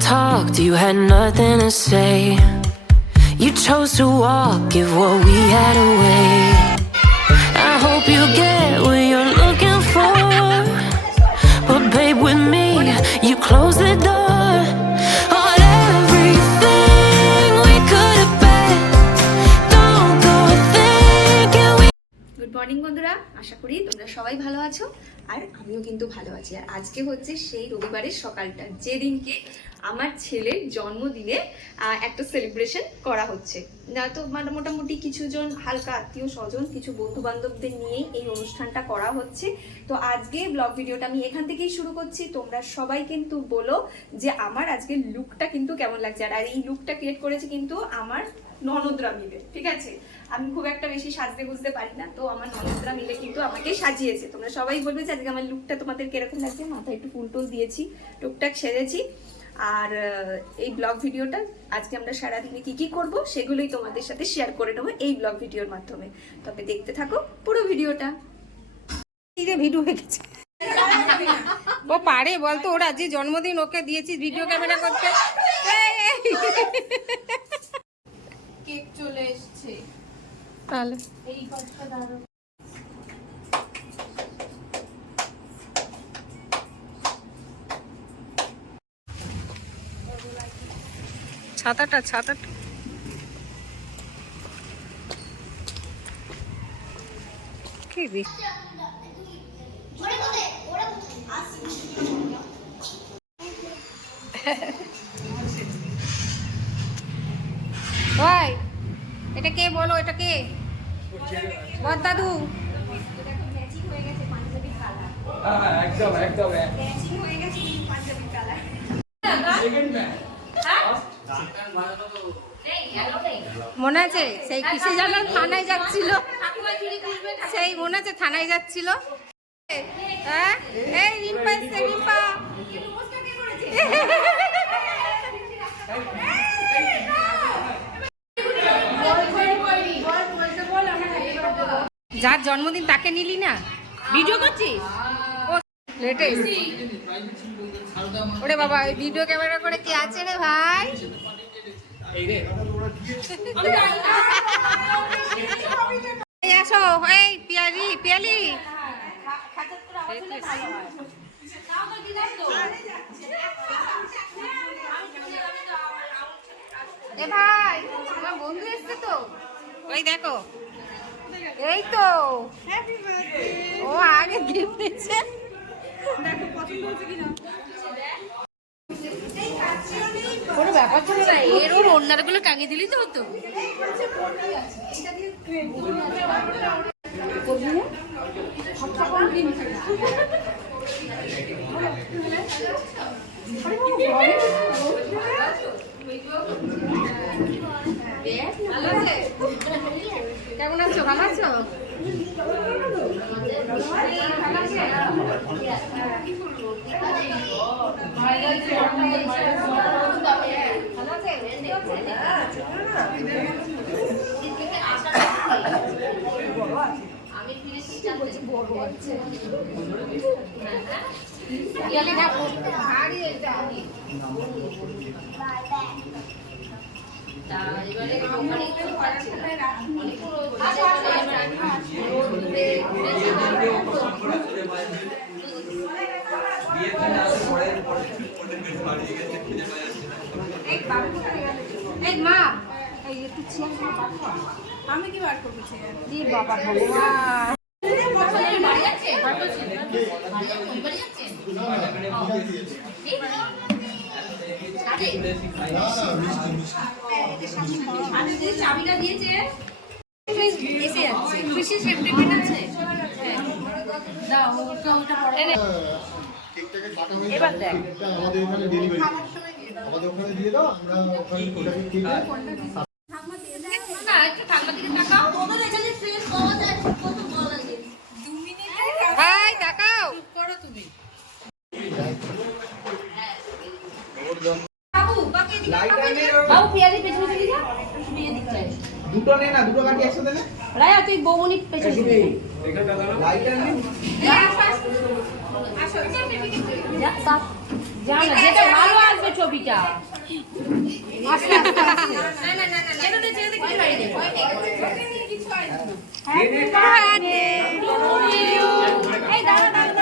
talked, you had nothing to say. You chose to walk, give what we had away. I hope you get what you're looking for, but babe, with me, you close the door on everything we could have been. Don't go thinking we... good morning বন্ধুরা, আশা করি তোমরা সবাই ভালো আছো আর আমিও কিন্তু ভালো আছি। আর আজকে হচ্ছে সেই রবিবারের সকালটা, যেদিনকে আমার ছেলের জন্মদিনে একটা সেলিব্রেশন করা হচ্ছে না। তো মোটামুটি কিছুজন হালকা আত্মীয় স্বজন, কিছু বন্ধু বান্ধবদের নিয়েই এই অনুষ্ঠানটা করা হচ্ছে। তো আজকে ব্লগ ভিডিওটা আমি এখান থেকেই শুরু করছি। তোমরা সবাই কিন্তু বলো যে আমার আজকে লুকটা কিন্তু কেমন লাগছে। আর এই লুকটা ক্রিয়েট করেছে কিন্তু আমার ননদরা মিলে, ঠিক আছে? আমি খুব একটা বেশি সাজতে বুঝতে পারি না, তো আমার ননদরা মিলে কিন্তু আমাকে সাজিয়েছে। তোমরা সবাই বলবে যে আজকে আমার লুকটা তোমাদের কিরকম লাগছে। মাথায় একটু ফুল টুল দিয়েছি, টুকটাক সেরেছি। আর এই ব্লগ ভিডিওটা আজকে আমরা সারাদিনে কি কি করব সেগুলোই তোমাদের সাথে শেয়ার করে নেবো এই ব্লগ ভিডিওর মাধ্যমে। তবে দেখতে থাকো পুরো ভিডিওটা। ভিডিও হয়ে গেছে। ও পারে বলতো, ওর আজকে জন্মদিন, ওকে দিয়েছি ভিডিও ক্যামেরা করতে। কেক চলে এসেছে, তাহলে এই পাশটা দাঁড়াও। ছাতাটা কি বেশি ভাই, এটা কে বলো, এটা কে? বদ দাদু। মনে আছে সেই কিসে যেন থানায় যাচ্ছিল, সেই মনে আছে থানায় যাচ্ছিল। হ্যাঁ, এই রিম্পা এসছে, রিম্পা। যার জন্মদিন তাকে নিলি না, ভিডিও করছিস? ওরে বাবা, ভিডিও ক্যামেরা করে কি আছে রে ভাই? আসো, এই পিয়ালি এ ভাই, আমার বন্ধু এসছে তো, ওই দেখো, এই তো ও আগে গিফট দিচ্ছে। দেখো পছন্দ হচ্ছে কিনা। কোনো ব্যাপার ছিল না, এর ওর ওড়নাগুলো টাঙিয়ে দিলি তো হতো। কেমন আছো? ভালো আছো? আমি কি বার করবো? বাবা ভগবান, চাবিটা দিয়েছে, এসে যাচ্ছে। খুশি সেন্টিমেন্ট আছে। দাও ওটা পরে এবার দেখ, আমাদের ওখানে ডেলিভারি, আমাদের ওখানে দিয়ে দাও, আমরা ওখানে ওটাকে কেটে না একটু ঠান্ডা দিকে তাকাও। ওদের এখানে ফ্রেশ পাওয়া যায়, কত ভালো লাগে। 2 মিনিট ভাই তাকাও, করো তুমি। বাবু পিয়ালি পেছনে চলে যা, বিয়ে দিচ্ছে। দুটো নে না, দুটো কাটি একসাথে নে। রায়া তুই বৌমনি পেছনে চলে লাইটার নে। যা, যা না, যেটা ভালো আসবে ছবিটা। আস্তে আস্তে আস্তে। এই দাঁড়া দাঁড়া।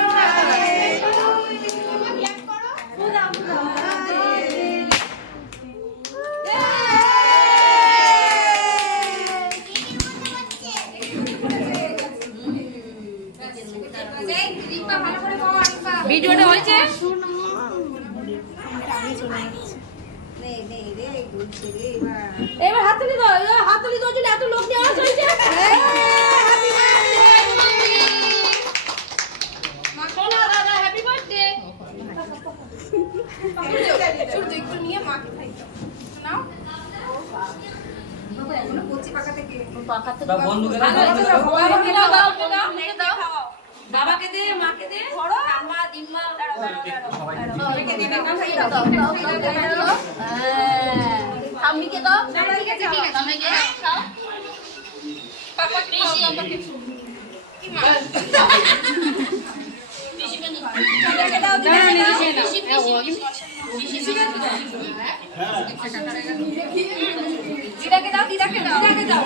ভিডিওটা হয়েছে? এবার হাততালি দাও, হাততালি দাও, এত লোক নিয়ে আসা হয়েছে। Happy birthday. একটু নিয়ে মাকে খাই নাও। বাবাকে দে, মাকে দে, আম্মা দিম্মা ঠাম্মিকে দাও, ঠাম্মিকে খাও। পাপা পিসি আমাকে দিদাকে দাও, দিদাকে দাও, দিদাকে দাও, দিদাকে দাও, দিদাকে দাও।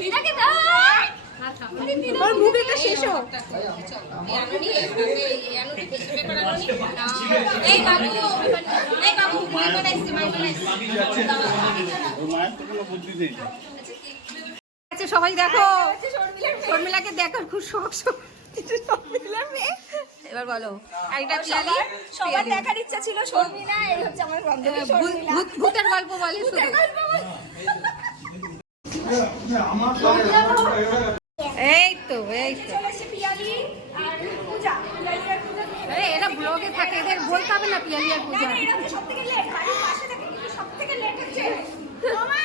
দিদাকে দাও। ওর মুভিটা শেষ হোক। এই বাবু, এই বাবু মুভি বানাইছে, মাই বানাইছে। আচ্ছা সবাই দেখো, শর্মিলাকে দেখো, খুব শখ শখ। এবার বলো, আরেকটা পিয়ালি। সবার দেখার ইচ্ছা ছিল শর্মিলা, এই হচ্ছে আমার বান্ধবী শর্মিলা। ভূতের গল্প বলে শুধু। এই তো, এই তো। পিয়ালি আর পূজা, পিয়ালি আর পূজা। এরা ব্লগে থাকে, এদের বলতে হবে না পিয়ালি আর পূজা। এরা তো সবথেকে লেট, বাড়ির পাশে থাকে কিন্তু সবথেকে লেট হচ্ছে মামা।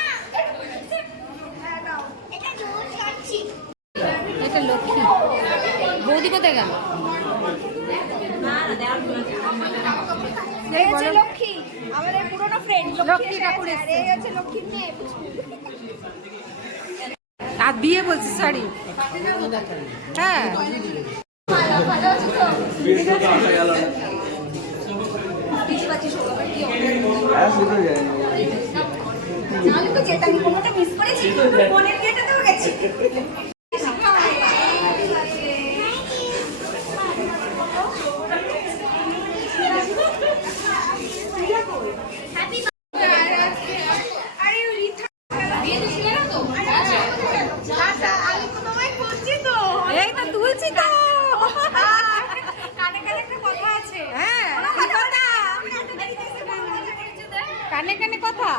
হ্যাঁ দাও, এটা জোর কাটছি। এটা লক্ষ্মী। বৌদি কোথায় গেল? এই হচ্ছে লক্ষ্মী, আমাদের পুরনো ফ্রেন্ড লক্ষ্মী ঠাকুর এসেছে। এই হচ্ছে লক্ষ্মী মেয়ে। আর বিয়ে বলছি, সরি। হ্যাঁ ভালো আছো তো? কিছু পাচ্ছিস কি নাহলে তো যেতাম, কোনোটা মিস করেছি, মনের বিয়েটাতেও গেছি। এই তো তুলছি তো। কানে কানে একটা কথা আছে। হ্যাঁ, কি কথা? আমি এত দেরিতে এসে বড় মজা করেছি তো। কানে কানে কথা।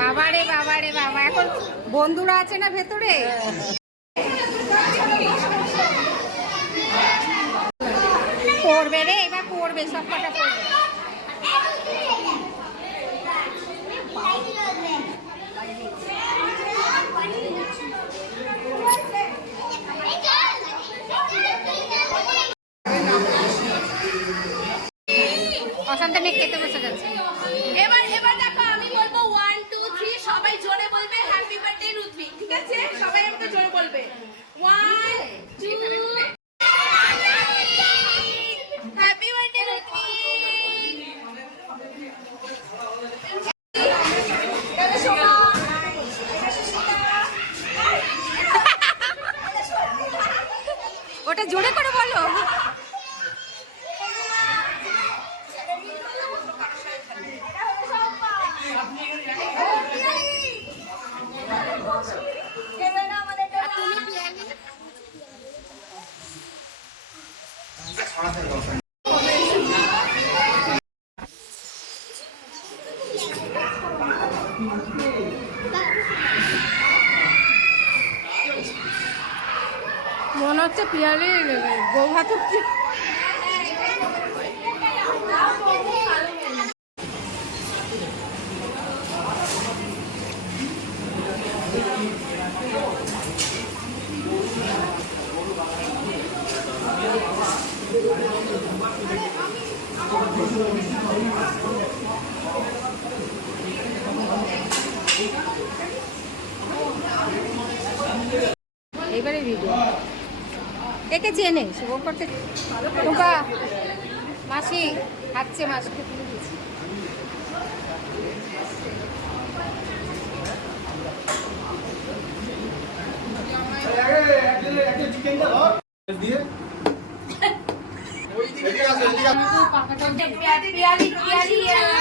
বাবা রে বাবা রে বাবা, এখন বন্ধুরা আছে না ভেতরে। পড়বে রে, এবার পড়বে, সব কটা পড়বে। অশান্ত মেয়ে খেতে বসে যাচ্ছে। এবার দেখো, আমি বলবো 1 2 3, সবাই জোরে বলবে হ্যাপি বার্থডে রুথি। ঠিক আছে, সবাই আমাকে জোরে বলবে 1 2 হ্যাপি বার্থডে রুথি। ওটা জোরে করে বলো। মনে হচ্ছে পিয়ালির বউ হাতে। এইবারে ভিডিও একে চেনে শুভ করতে টুকা মাসি খাচ্ছে মাসিকে তুলে দিয়েছি দিয়ে এদিকে আসো, এদিকে আসো।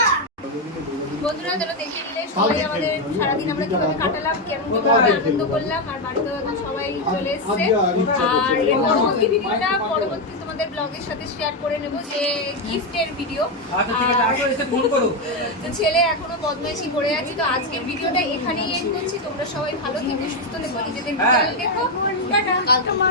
বন্ধুরা তোরা দেখে নিলে সবাই আমাদের সারাদিন আমরা কিভাবে কাটালাম, কেমন কিভাবে আনন্দ করলাম, আর বাড়িতেও এখন সবাই চলে এসছে। আর এর পরবর্তী ভিডিওটা পরবর্তী তোমাদের ব্লগের সাথে শেয়ার করে নেব, যে গিফটের ভিডিও। তো ছেলে এখনো বদমাইশি করে আছে। তো আজকের ভিডিওটা এখানেই এন্ড করছি। তোমরা সবাই ভালো থেকো, সুস্থ থেকো, নিজেদের খেয়াল রেখো। টাটা।